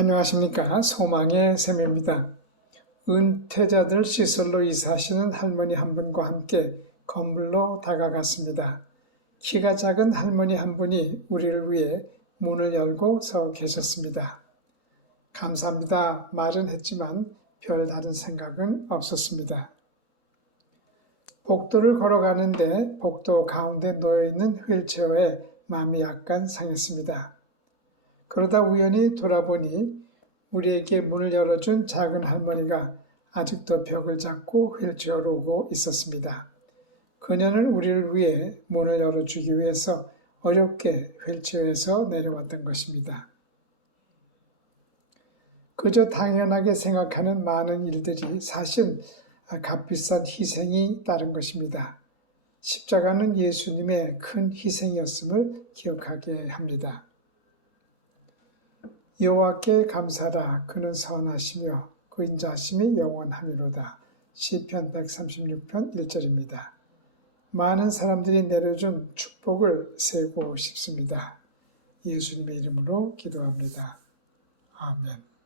안녕하십니까. 소망의 샘입니다. 은퇴자들 시설로 이사하시는 할머니 한 분과 함께 건물로 다가갔습니다. 키가 작은 할머니 한 분이 우리를 위해 문을 열고 서 계셨습니다. 감사합니다. 말은 했지만 별 다른 생각은 없었습니다. 복도를 걸어가는데 복도 가운데 놓여있는 휠체어에 마음이 약간 상했습니다. 그러다 우연히 돌아보니 우리에게 문을 열어준 작은 할머니가 아직도 벽을 잡고 휠체어로 오고 있었습니다. 그녀는 우리를 위해 문을 열어주기 위해서 어렵게 휠체어에서 내려왔던 것입니다. 그저 당연하게 생각하는 많은 일들이 사실 값비싼 희생이 따른 것입니다. 십자가는 예수님의 큰 희생이었음을 기억하게 합니다. 여호와께 감사라 그는 선하시며 그 인자하심이 영원하미로다. 시편 136편 1절입니다. 많은 사람들이 내려준 축복을 세고 싶습니다. 예수님의 이름으로 기도합니다. 아멘.